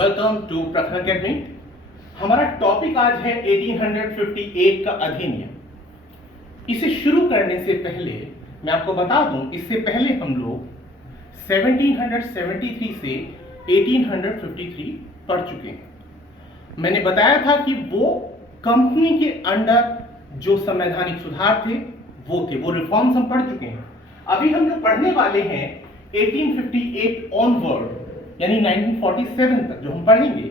Welcome to प्रखर academy. हमारा topic आज है 1858 का अधिनियम। इसे शुरू करने से पहले मैं आपको बता दूं, इससे पहले हम लोग 1773 से 1853 पढ़ चुके हैं। मैंने बताया था कि वो कंपनी के अंडर जो संवैधानिक सुधार थे वो रिफॉर्म्स हम पढ़ चुके हैं। अभी हम जो पढ़ने वाले हैं 1858 ऑनवर्ड यानी 1947 तक जो हम पढ़ेंगे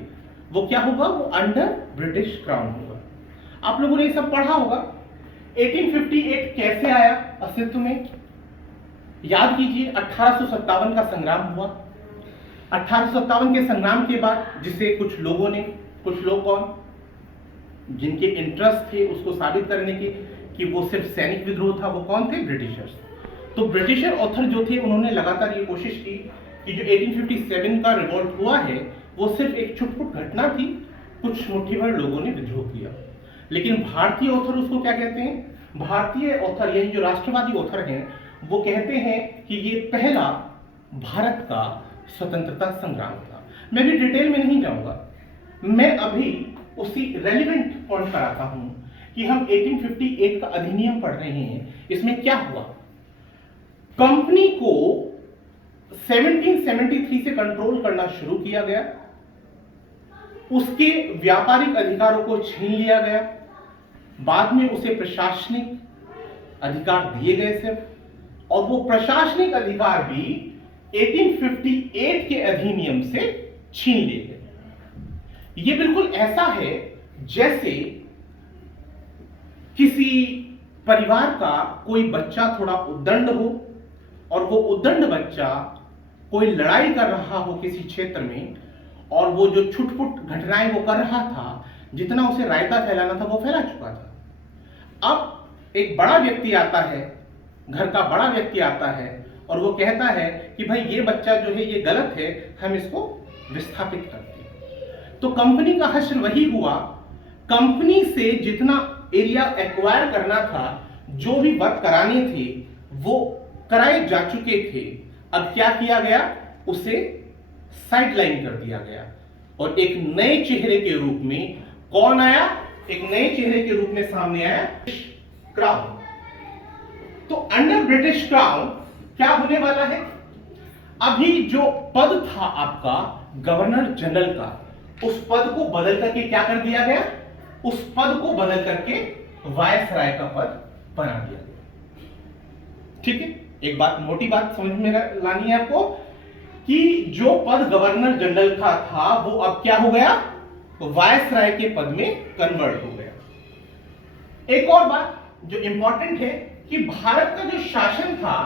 वो क्या होगा, वो अंडर ब्रिटिश क्राउन होगा। आप लोगों ने ये सब पढ़ा होगा। 1858 कैसे आया अस्तित्व में, याद कीजिए 1857 का संग्राम हुआ। 1857 के संग्राम के बाद जिसे कुछ लोग कौन जिनके इंटरेस्ट थे उसको साबित करने के कि वो सिर्फ सैनिक विद्रोह था, वो कौन थे, ब्रिटिशर्स। तो ब्रिटिशर ऑथर जो थे उन्होंने लगातार ये कोशिश की कि जो 1857 का रिवॉल्ट हुआ है वो सिर्फ एक छुटपुट घटना थी, कुछ मुट्ठी भर लोगों ने विद्रोह किया। लेकिन भारतीय ऑथर उसको क्या कहते हैं, भारतीय ऑथर यानी जो राष्ट्रवादी ऑथर हैं वो कहते हैं कि ये पहला भारत का स्वतंत्रता संग्राम था। मैं भी डिटेल में नहीं जाऊंगा, मैं अभी उसी रेलिवेंट पॉइंट पर आता हूं कि हम 1858 का अधिनियम पढ़ रहे हैं। इसमें क्या हुआ, कंपनी को 1773 से कंट्रोल करना शुरू किया गया, उसके व्यापारिक अधिकारों को छीन लिया गया, बाद में उसे प्रशासनिक अधिकार दिए गए सिर्फ, और वो प्रशासनिक अधिकार भी 1858 के अधिनियम से छीन लिए गए। ये बिल्कुल ऐसा है जैसे किसी परिवार का कोई बच्चा थोड़ा उद्दंड हो और वो उद्दंड बच्चा कोई लड़ाई कर रहा हो किसी क्षेत्र में, और वो जो छुटपुट घटनाएं वो कर रहा था, जितना उसे रायता फैलाना था वो फैला चुका था। अब एक बड़ा व्यक्ति आता है, घर का बड़ा व्यक्ति आता है और वो कहता है कि भाई ये बच्चा जो है ये गलत है, हम इसको विस्थापित करते हैं। तो कंपनी का हश्र वही हुआ, कंपनी से जितना एरिया एक्वायर करना था, जो भी वर्क कराने थे वो कराए जा चुके थे। अब क्या किया गया, उसे साइडलाइन कर दिया गया और एक नए चेहरे के रूप में कौन आया, एक नए चेहरे के रूप में सामने आया क्राउन। तो अंडर ब्रिटिश क्राउन क्या होने वाला है, अभी जो पद था आपका गवर्नर जनरल का, उस पद को बदल करके क्या कर दिया गया, उस पद को बदल करके वायसराय का पद बना दिया गया। ठीक है, एक बात, मोटी बात समझ में लानी है आपको कि जो पद गवर्नर जनरल का था वो अब क्या हो गया, वायसराय के पद में कन्वर्ट हो गया। एक और बात जो इंपॉर्टेंट है कि भारत का जो शासन था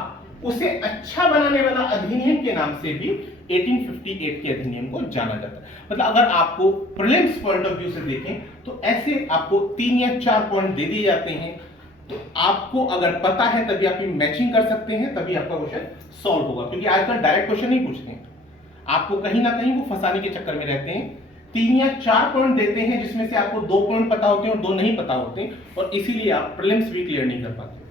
उसे अच्छा बनाने वाला अधिनियम के नाम से भी 1858 के अधिनियम को जाना जाता है। मतलब अगर आपको प्रीलिम्स पॉइंट ऑफ व्यू से देखें तो ऐसे आपको 3 या 4 पॉइंट दे दिए जाते हैं, तो आपको अगर पता है तभी आप मैचिंग कर सकते हैं, तभी आपका क्वेश्चन सॉल्व होगा। क्योंकि आजकल डायरेक्ट क्वेश्चन नहीं पूछते हैं, आपको कहीं ना कहीं वो फंसाने के चक्कर में रहते हैं। 3 या 4 पॉइंट देते हैं जिसमें से आपको 2 पॉइंट पता होते हैं और 2 नहीं पता होते, और इसीलिए आप प्रीलिम्स भी क्लियर नहीं कर पाते।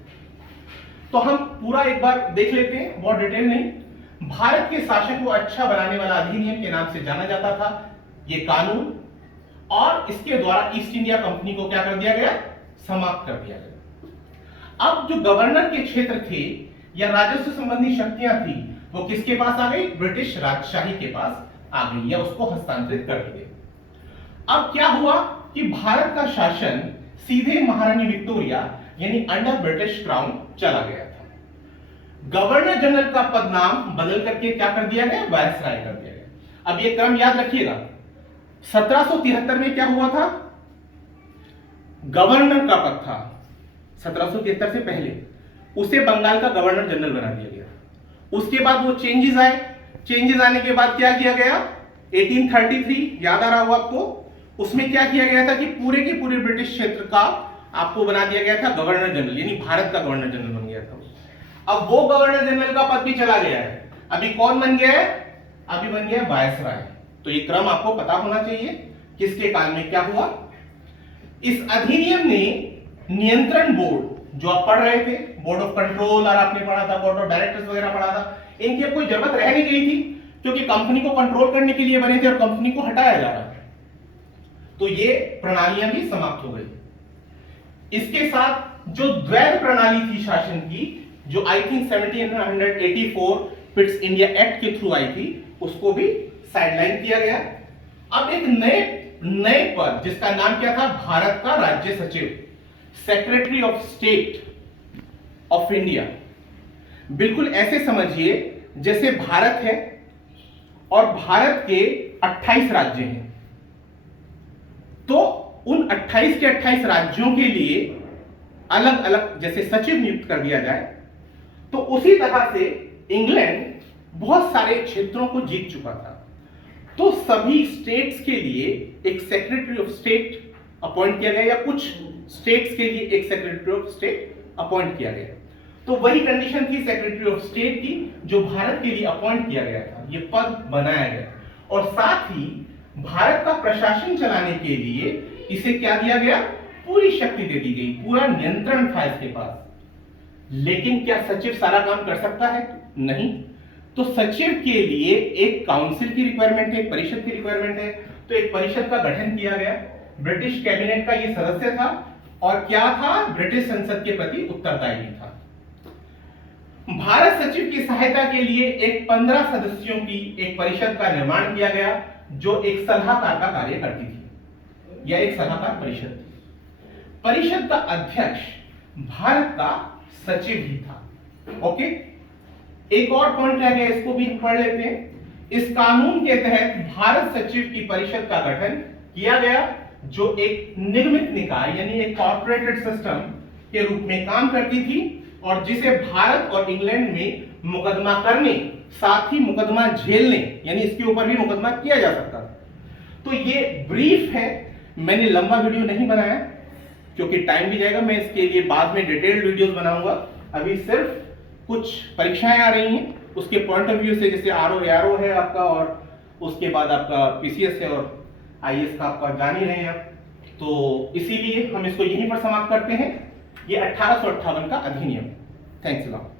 तो हम पूरा एक बार देख लेते हैं, बहुत डिटेल नहीं। भारत के शासन को अच्छा बनाने वाला अधिनियम के नाम से जाना जाता था ये कानून, और इसके द्वारा ईस्ट इंडिया कंपनी को क्या कर दिया गया, समाप्त कर दिया गया। अब जो गवर्नर के क्षेत्र थे या राजस्व संबंधी शक्तियां थी वो किसके पास आ गई, ब्रिटिश राजशाही के पास आ गई या उसको हस्तांतरित कर दिए। अब क्या हुआ कि भारत का शासन सीधे महारानी विक्टोरिया यानी अंडर ब्रिटिश क्राउन चला गया था। गवर्नर जनरल का पद नाम बदल करके क्या कर दिया गया, वायसराय कर दिया गया। अब ये क्रम याद रखिएगा, 1773 में क्या हुआ था, गवर्नर का पद था 1773 से पहले, उसे बंगाल का गवर्नर जनरल बना दिया गया। उसके बाद वो चेंजेस आए, चेंजेस आने के बाद क्या किया गया, 1833 याद आ रहा हो आपको, उसमें क्या किया गया था कि पूरे के पूरे ब्रिटिश क्षेत्र का आपको बना दिया गया था गवर्नर जनरल, यानी भारत का गवर्नर जनरल बन गया था। अब वो गवर्नर जनरल का पद भी चला गया है, अभी कौन बन गया है, अभी बन गया वायसराय। तो ये क्रम आपको पता होना चाहिए किसके काल में क्या हुआ। इस अधिनियम ने नियंत्रण बोर्ड जो आप पढ़ रहे थे, बोर्ड ऑफ कंट्रोल और आपने पढ़ा था, बोर्ड ऑफ डायरेक्टर्स वगैरह पढ़ा था, इनकी अब कोई जरूरत रह नहीं गई थी, क्योंकि कंपनी को कंट्रोल करने के लिए बने थे और कंपनी को हटाया जा रहा है। तो ये प्रणालियां भी समाप्त हो गई। इसके साथ जो द्वैध प्रणाली थी शासन की, जो I think 1784 Pitt's India act के थ्रू आई थी, उसको भी साइडलाइन किया गया। अब एक नए पद, जिसका नाम क्या था, भारत का राज्य सचिव, secretary of state of India. बिल्कुल ऐसे समझिए जैसे भारत है और भारत के 28 राज्य हैं, तो उन 28 के 28 राज्यों के लिए अलग अलग जैसे सचिव नियुक्त कर दिया जाए, तो उसी तरह से इंग्लैंड बहुत सारे क्षेत्रों को जीत चुका था, तो सभी स्टेट्स के लिए एक सेक्रेटरी ऑफ स्टेट अपॉइंट किया गया, या कुछ स्टेट्स के लिए एक सेक्रेटरी ऑफ स्टेट अपॉइंट किया गया। तो वही कंडीशन थी सेक्रेटरी ऑफ स्टेट की, जो भारत के लिए अपॉइंट किया गया था, ये पद बनाया गया। और साथ ही भारत का प्रशासन चलाने के लिए इसे क्या दिया गया, पूरी शक्ति दे दी गई, पूरा नियंत्रण था इसके पास। लेकिन क्या सचिव सारा काम कर सकता है? नहीं। तो सचिव के लिए एक काउंसिल की रिक्वायरमेंट है, एक परिषद की रिक्वायरमेंट है। तो एक परिषद का गठन किया गया, ब्रिटिश कैबिनेट का ये सदस्य था, और क्या था, ब्रिटिश संसद के प्रति उत्तरदायी था। भारत सचिव की सहायता के लिए एक 15 सदस्यों की एक परिषद का निर्माण किया गया, जो एक सलाहकार का कार्य करती थी, या एक सलाहकार परिषद थी। परिषद का अध्यक्ष भारत का सचिव ही था। ओके, एक और पॉइंट रह गया, इसको भी पढ़ लेते हैं। इस कानून के तहत भारत सचिव की परिषद का गठन किया गया, जो एक निगमित निकाय यानी एक कॉर्पोरेटेड सिस्टम के रूप में काम करती थी, और जिसे भारत और इंग्लैंड में मुकदमा करने, साथ ही मुकदमा झेलने, यानी इसके ऊपर भी मुकदमा किया जा सकता था। तो ये ब्रीफ है, मैंने लंबा वीडियो नहीं बनाया क्योंकि टाइम भी जाएगा, मैं इसके लिए बाद में डिटेल्ड वीडियोस बनाऊंगा। अभी सिर्फ कुछ परीक्षाएं आ रही हैं, उसके पॉइंट ऑफ व्यू से, जैसे आरओ एआरओ है आपका, और उसके बाद आपका पीसीएस है, और आईएएस का आपका जान ही रहे हैं आप। तो इसीलिए हम इसको यहीं पर समाप्त करते हैं। ये 1858 का अधिनियम। Thanks a lot.